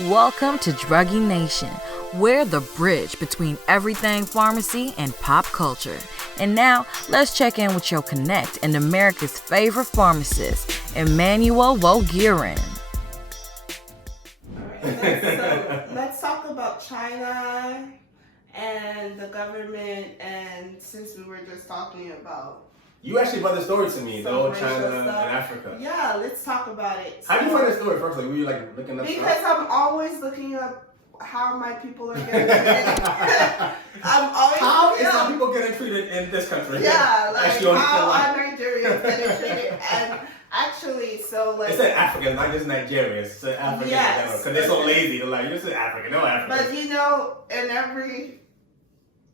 Welcome to Druggy Nation. We're the bridge between everything pharmacy and pop culture. And now, let's check in with your connect and America's favorite pharmacist, Emmanuel Wogirin. Let's talk about China and the government, and since we were just talking about... You actually brought the story to me, though, China and Africa. Yeah, let's talk about it. How do you find the story first? Like, were you like looking up Because stuff? I'm always looking up how my people are getting treated. How is how people getting treated in this country? Yeah, like how are Nigerians getting treated? And actually, so like... It said African, not just Nigerians. It said African in general. Because they're so lazy. They're like, you said African, no African. But you know, in every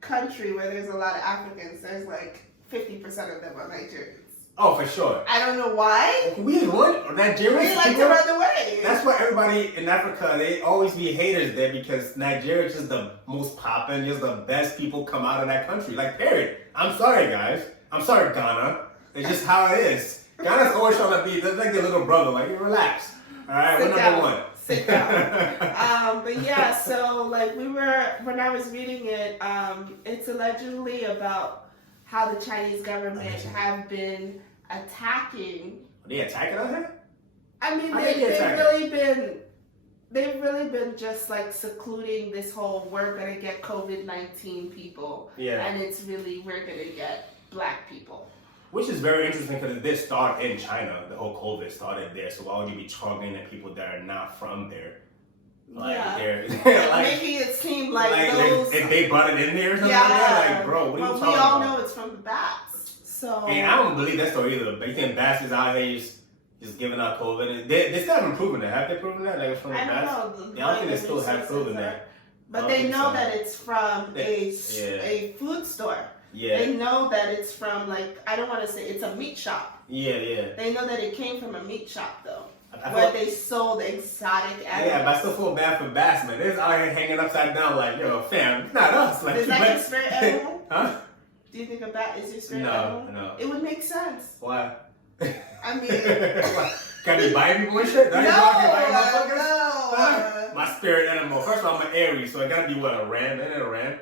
country where there's a lot of Africans, there's like 50% of them are Nigerians. Oh, for sure. I don't know why. We run Nigerians. We like to run away. That's why everybody in Africa, they always be haters there because Nigeria is just the most poppin', just the best people come out of that country. Like, period. I'm sorry, guys. I'm sorry, Ghana. It's just how it is. Ghana's always trying to be, they're like their little brother. Like, relax. All right, we're number one. Sit down. But yeah, so like when I was reading it, it's allegedly about how the Chinese government have been attacking. Are they attacking us here? I mean, they've really been just like secluding this whole we're gonna get COVID-19 people, and it's really we're gonna get black people. Which is very interesting because it did start in China. The whole COVID started there, so why would you be targeting at people that are not from there? Like, they're like, making it seem like those... if they brought it in there or something like that, like, bro, what are you talking about? We all know it's from the bats, so... And I don't believe that story either, but you think bats is out here just giving out COVID? They still haven't proven that. Have they proven that? Like, it's from the bats? I don't know. I don't think they still have proven that. But they know that it's from a food store. Yeah. They know that it's from, like, I don't want to say it's a meat shop. Yeah. They know that it came from a meat shop, though. Where they sold exotic animals. Yeah, but I still feel bad for bats, man. They're just out here hanging upside down like, yo, fam, it's not us. Like, is that your spirit animal? Huh? Do you think a bat is your spirit animal? No. It would make sense. Why? I mean... Can you buy people and shit? No. My spirit animal. First of all, I'm an Aries, so it gotta be what, a ram? Isn't it a ram?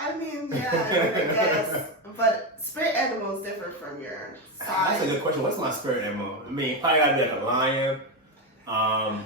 I mean, yeah, I guess. But spirit animal is different from your size. That's a good question. What's my spirit animal? I mean, probably gotta be like a lion.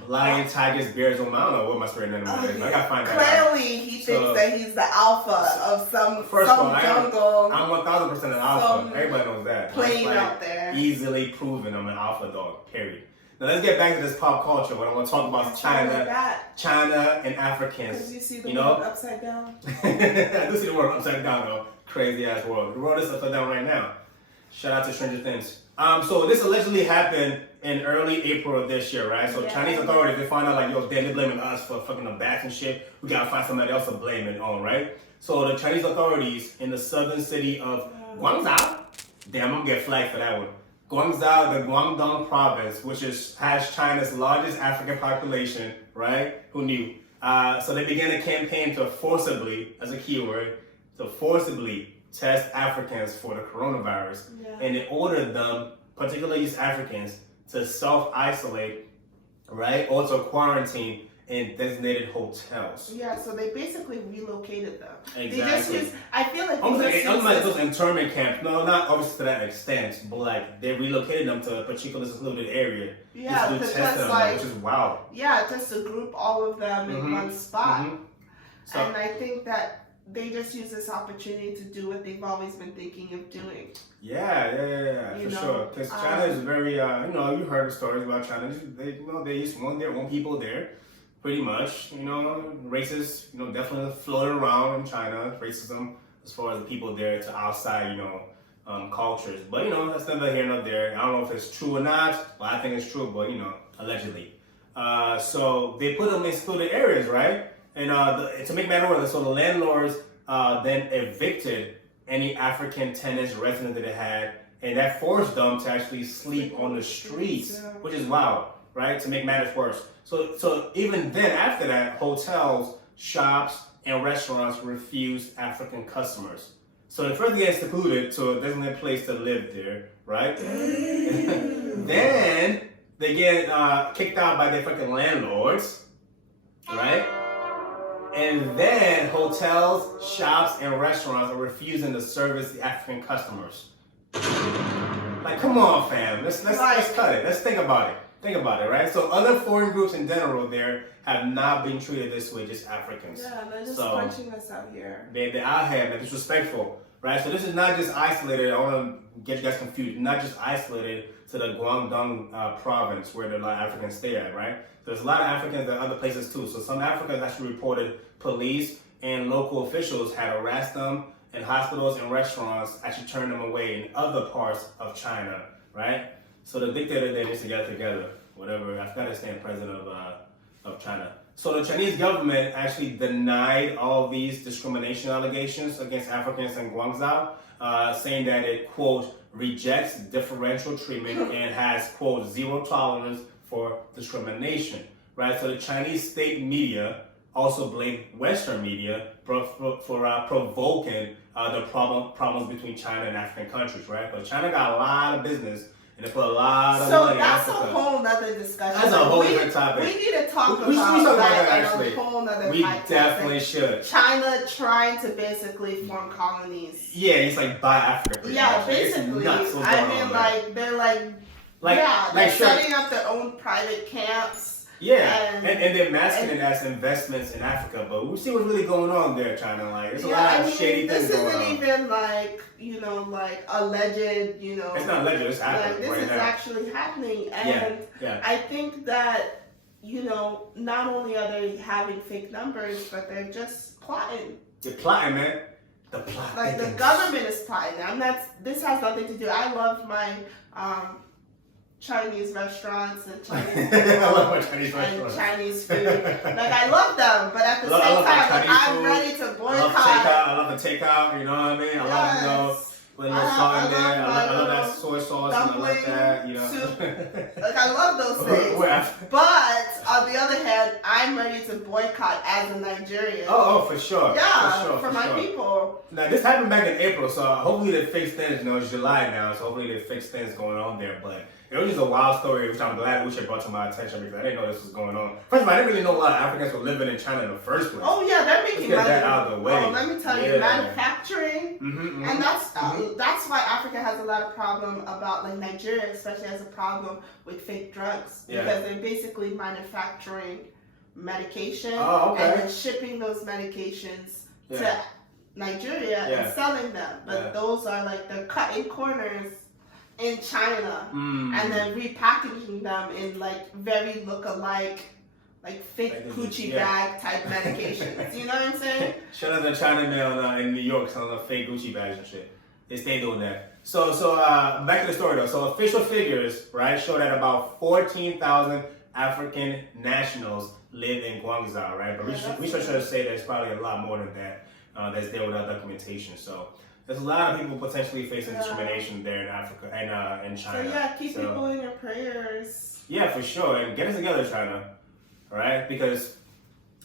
Lion, tigers, bears. I don't know what my spirit animal is. I gotta find that out. Clearly, he thinks that he's the alpha of some jungle. I'm 1000% an alpha. Everybody knows that. Plane out there. Easily proven I'm an alpha dog. Period. Now let's get back to this pop culture. What I want to talk about is China and Africans. Because you see the world upside down. I do see the world upside down though. Crazy ass world. The world is upside down right now. Shout out to Stranger Things. So this allegedly happened in early April of this year, right? So Chinese authorities, they find out like, yo, they're blaming us for fucking the bats and shit. We gotta find somebody else to blame it on, right? So the Chinese authorities in the southern city of Guangzhou, damn, I'm gonna get flagged for that one. Guangzhou, the Guangdong province, which has China's largest African population, right? Who knew? So they began a campaign to forcibly, as a keyword, to forcibly test Africans for the coronavirus. And they ordered them, particularly East Africans, to self-isolate, right? Or to quarantine in designated hotels. Yeah, so they basically relocated them. Exactly. I feel like almost like those internment camps. No, not obviously to that extent, but like they relocated them to a particular secluded area. Yeah, to test them, like, which is wild. Yeah, just to group all of them in one spot. So, and I think that they just use this opportunity to do what they've always been thinking of doing. Yeah, for sure. Because China is very, you heard the stories about China. They just want their own people there. Pretty much, races, definitely floating around in China, racism as far as the people there to outside, cultures. But, that's neither here nor there. I don't know if it's true or not, but I think it's true, but, allegedly. So they put them in secluded areas, right? And to make matters worse, so the landlords then evicted any African tenants, residents that they had, and that forced them to actually sleep on the streets, which is wild, right? To make matters worse. So even then, after that, hotels, shops, and restaurants refused African customers. So they first get secluded to a designated place to live there, right? Then they get kicked out by their fucking landlords. right? And then hotels, shops, and restaurants are refusing to service the African customers. Like, come on, fam. Let's cut it. Let's think about it. Think about it, right? So other foreign groups in general there have not been treated this way, just Africans. Yeah, they're just punching us out here. They're out here, they're disrespectful, right? So this is not just isolated. I want to get you guys confused. Not just isolated to the Guangdong province where the Africans stay at, right? There's a lot of Africans in other places too. So some Africans actually reported police and local officials had harassed them in hospitals and restaurants, actually turned them away in other parts of China, right? So the dictator there needs to get together, whatever, Afghanistan president of China. So the Chinese government actually denied all these discrimination allegations against Africans in Guangzhou, saying that it, quote, rejects differential treatment and has, quote, zero tolerance for discrimination, right? So the Chinese state media also blamed Western media for provoking the problems between China and African countries, right? But China got a lot of business and they put a lot of money in Africa. So that's a whole nother discussion. That's a whole different topic. We need to talk about that actually. A whole nother We definitely should. China trying to basically form colonies. Yeah, it's like buy Africa. Yeah, basically. I mean, like they're they're setting up their own private camps. Yeah, and they're masking it as investments in Africa, but we see what's really going on there, China. Like, there's a lot of shady things going on. This isn't even like alleged, It's not alleged, it's happening this is actually happening, and I think that, not only are they having fake numbers, but they're just plotting. They're plotting, man. The plot. Like, the government is plotting. This has nothing to do. I love my Chinese restaurants and Chinese food. Chinese food. Like, I love them, but at the same time, I'm ready to boycott. I love the takeout, you know what I mean? I love, putting a little salt in there. I love that soy sauce, and I like that, soup. Like, I love those things. But, on the other hand, I'm ready to boycott as a Nigerian. Oh, for sure. Yeah, for my people. Now, this happened back in April, so hopefully they fixed things. It's July now, so hopefully they fixed things going on there, but it was just a wild story, which I'm glad Lucia brought to my attention because I didn't know this was going on. First of all, I didn't really know a lot of Africans were living in China in the first place. Oh yeah, they're making money. Let's get that out of the way. Oh, let me tell you, manufacturing, and that's why Africa has a lot of problem about, like, Nigeria especially has a problem with fake drugs because they're basically manufacturing medication and then shipping those medications to Nigeria and selling them. But those are they're cutting corners in China and then repackaging them in very look-alike, fake Gucci bag type medications. You know what I'm saying? Shout out to China Mail in New York selling fake Gucci bags and shit. They stay doing that. So back to the story though. So official figures, right, show that about 14,000 African nationals live in Guangzhou, right? But researchers say there's probably a lot more than that that's there without documentation. So there's a lot of people potentially facing discrimination there in Africa and in China. So keep people in your prayers. Yeah, for sure. And get it together, China. All right? Because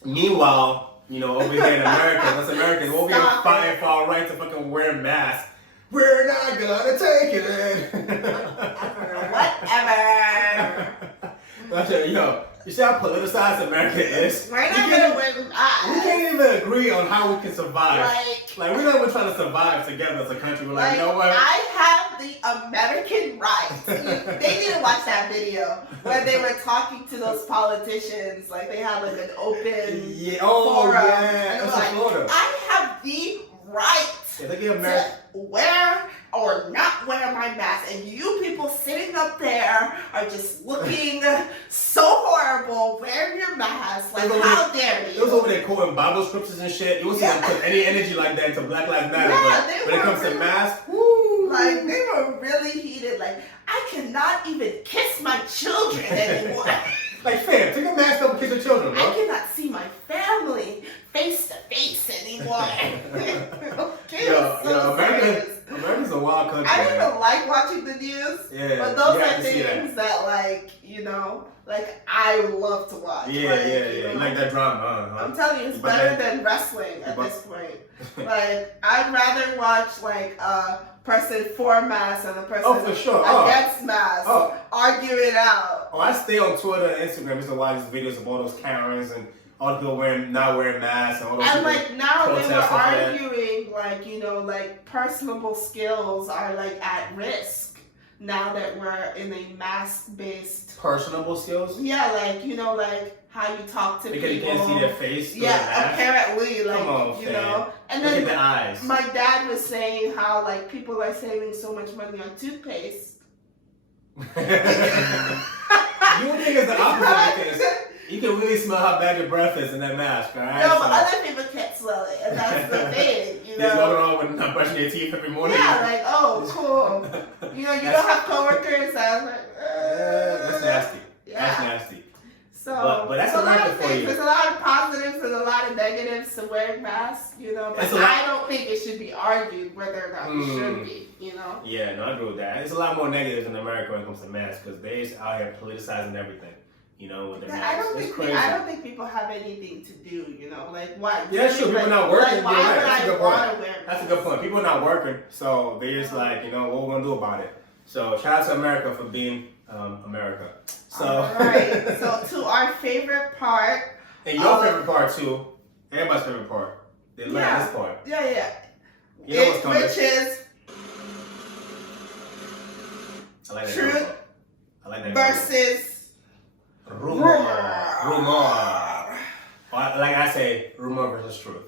meanwhile, over here in America, us Americans, we're over here fighting for our right to fucking wear masks. We're not gonna take it. Whatever. Yo, you see how politicized America is? We're not gonna win. We can't even agree on how we can survive. Like we're not even trying to survive together as a country. We're like, you know what? I have the American rights. They need to watch that video where they were talking to those politicians. Like they had an open forum. And I have the right to wear or not wear my mask, and you people sitting up there are just looking so horrible wearing your mask. Like, how dare you? It was over there quoting Bible scriptures and shit. You wasn't gonna put any energy like that into Black Lives Matter. But when it comes to masks, like they were really heated. Like, I cannot even kiss my children anymore. Like, fam, take a mask off and kiss your children, bro. I cannot see my family face to face anymore. America's a wild country. I don't even like watching the news, but those are things that I love to watch. You like that drama, huh? I'm telling you, it's better than wrestling at this point. Like, I'd rather watch a person for masks and a person against masks argue it out. I stay on Twitter and Instagram just to watch videos of all those Karens and all the people not wearing masks and all those And people like now they were protesting for that. arguing like, you know, like personable skills are like at risk now that we're in a mask-based. Personable skills? Yeah, like, you know, like how you talk to because people. Because you can't see their face. Yeah, apparently, like, come on, you know. And then look at the eyes. My dad was saying how like people are saving so much money on toothpaste. You would think it's the opposite because you can really smell how bad your breath is in that mask, alright? No, but other people can't smell it, and that's the thing, you know. There's nothing wrong with not brushing your teeth every morning. Yeah, like, oh, cool. You know, you don't have coworkers. I was like, that's nasty. Yeah. That's nasty. So, but that's a lot America of for things. you. There's a lot of positives and a lot of negatives to wearing masks, you know. But I don't think it should be argued whether or not it should be, you know. Yeah, no, I agree with that. There's a lot more negatives in America when it comes to masks because they're just out here politicizing everything, you know, with their masks. I don't think people have anything to do, you know. Like, why? Yeah, sure. People not working. Like, why would I want to wear masks? That's a good point. People are not working, so they're just like, you know, what we're gonna do about it. So shout out to America for being America. So all right. So to our favorite part. And your favorite part too. Everybody's favorite part. They learn this part. Yeah. You know what's coming. Which is I like that truth versus rumor. Like I say, rumor versus truth.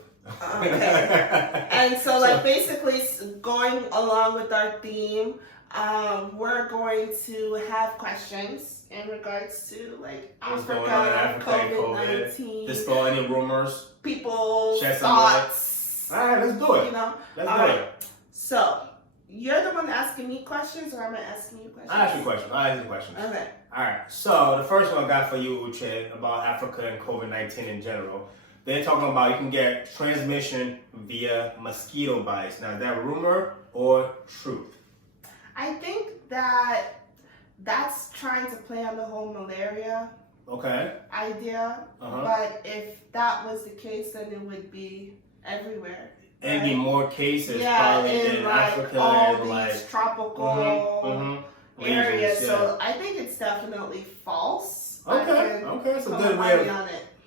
Okay. And so like basically going along with our theme, we're going to have questions in regards to like Africa, COVID-19. Dispel any rumors. People's thoughts. All right, let's do it. You know? Let's do it. So, you're the one asking me questions or am I asking you questions? I'll ask you questions. Okay. All right. So, the first one I got for you, Uche, about Africa and COVID-19 in general. They're talking about you can get transmission via mosquito bites. Now, is that rumor or truth? I think that that's trying to play on the whole malaria idea. But if that was the case, then it would be everywhere. And be more cases probably in like Africa all and these like tropical areas. Regions, so I think it's definitely false. Okay, it's a good way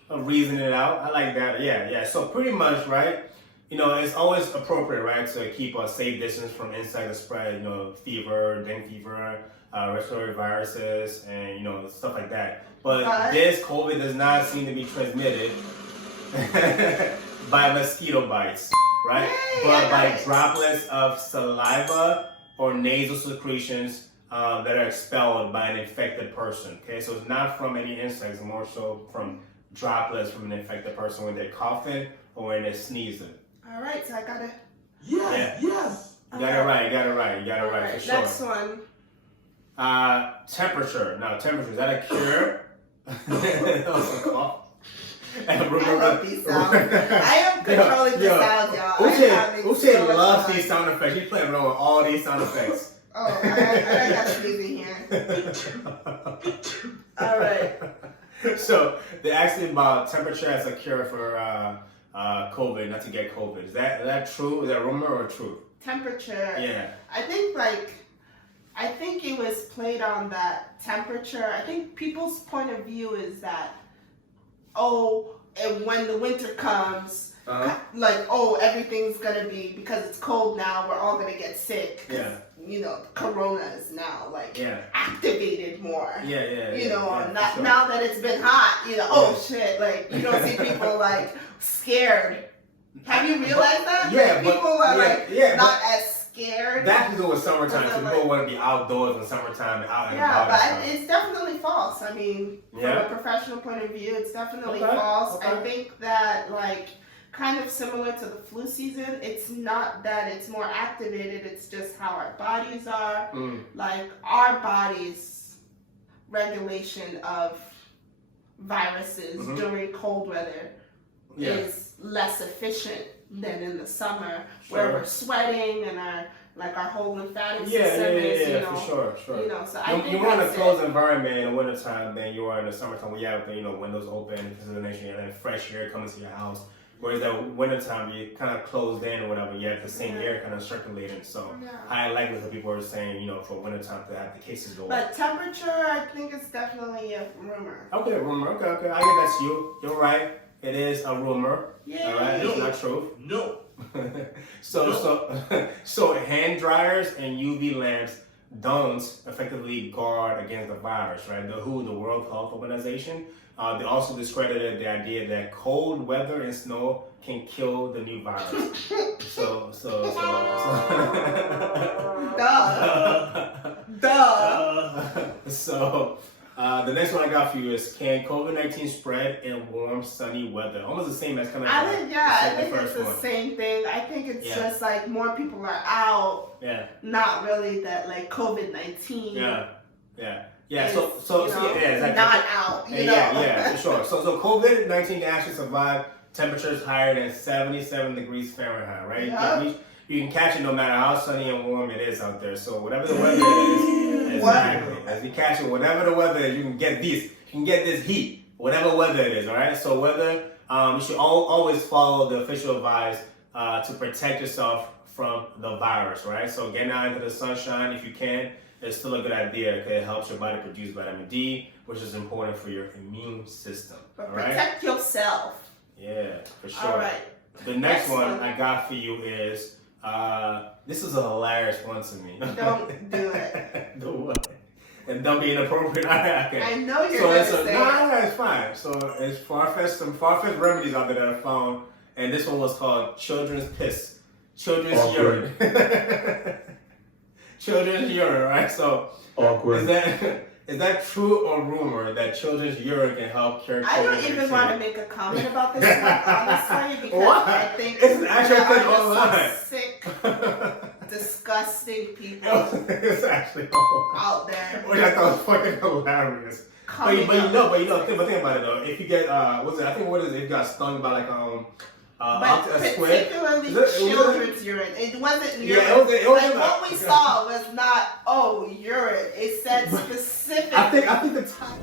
of reasoning it out. I like that. Yeah. So pretty much, right? You know, it's always appropriate, right, to keep a safe distance from insect to spread, you know, fever, dengue fever, respiratory viruses, and, you know, stuff like that. But this COVID does not seem to be transmitted by mosquito bites, right? But by droplets of saliva or nasal secretions that are expelled by an infected person, okay? So it's not from any insects, more so from droplets from an infected person when they're coughing or when they're sneezing. All right, so I got it. Yes. You got it right, for sure. Next one. Temperature. Now, temperature, is that a cure? I love these sounds. I am controlling the sound, y'all. Uche loves these sound effects. He's playing around with all these sound effects. Oh, I got sneezing here. All right. So, they're asking about temperature as a cure for COVID, not to get COVID. Is that true? Is that rumor or truth? Temperature. Yeah. I think it was played on that temperature. I think people's point of view is that, and when the winter comes, everything's gonna be, because it's cold now, we're all gonna get sick. Yeah. You know, Corona is now activated more. Now that it's been hot, you know, shit, like you don't see people like scared. Have you realized that? Yeah, like, people are not as scared. That can do with summertime. So people want to be outdoors in summertime, out and about. Yeah, but it's definitely false. I mean, from a professional point of view, it's definitely false. Okay. I think that kind of similar to the flu season, it's not that it's more activated, it's just how our bodies are. Like our body's regulation of viruses during cold weather is less efficient than in the summer, where we're sweating and our whole lymphatic system is, for sure. You know, so I think you want a closed environment in the wintertime than you are in the summertime when you have the windows open, ventilation, and fresh air coming to your house. Whereas that wintertime, you're kind of closed in or whatever, you have the same air kind of circulating. So high likelihood people are saying, for wintertime to have the cases go up. But temperature, I think it's definitely a rumor. Okay, rumor. Okay. I get that to you. You're right. It is a rumor. Yay. All right, it's not true. No. So hand dryers and UV lamps don't effectively guard against the virus, right? The WHO, the World Health Organization, they also discredited the idea that cold weather and snow can kill the new virus. So the next one I got for you is, can COVID-19 spread in warm, sunny weather? Almost the same as kind of I think it's the one. same thing. I think it's just like more people are out. Yeah. Not really that like COVID-19. Yeah. So exactly. Not out. Yeah, for sure. So COVID-19 can actually survive temperatures higher than 77 degrees Fahrenheit, right? Yep. You can catch it no matter how sunny and warm it is out there. So whatever the weather is, exactly. As you catch it, whatever the weather is, you can get this. You can get this heat, whatever weather it is. All right. So weather, you should always follow the official advice to protect yourself from the virus. Right. So getting out into the sunshine if you can is still a good idea because it helps your body produce vitamin D, which is important for your immune system. But all right. protect yourself. Yeah, for sure. All right. The next one I got for you is, this is a hilarious one to me. Don't do it. The what? And don't be inappropriate. Okay. I know you're going to say it. No, it's fine. So it's some far-fetched remedies out there that I found, and this one was called children's piss. Children's urine. Children's urine, right? So awkward. Is that true or rumor that children's urine can help cure COVID-19? I don't even want to make a comment about this one, honestly, because Why? I think It's an actual thing there are online. some sick, disgusting people It's actually out there. which I thought was fucking hilarious. But you know, think about it though. If you get I think if you got stung by like But a squid. particularly children's urine. It wasn't urine. Yeah, it was like what we saw was not urine. It said specifically. I think the time.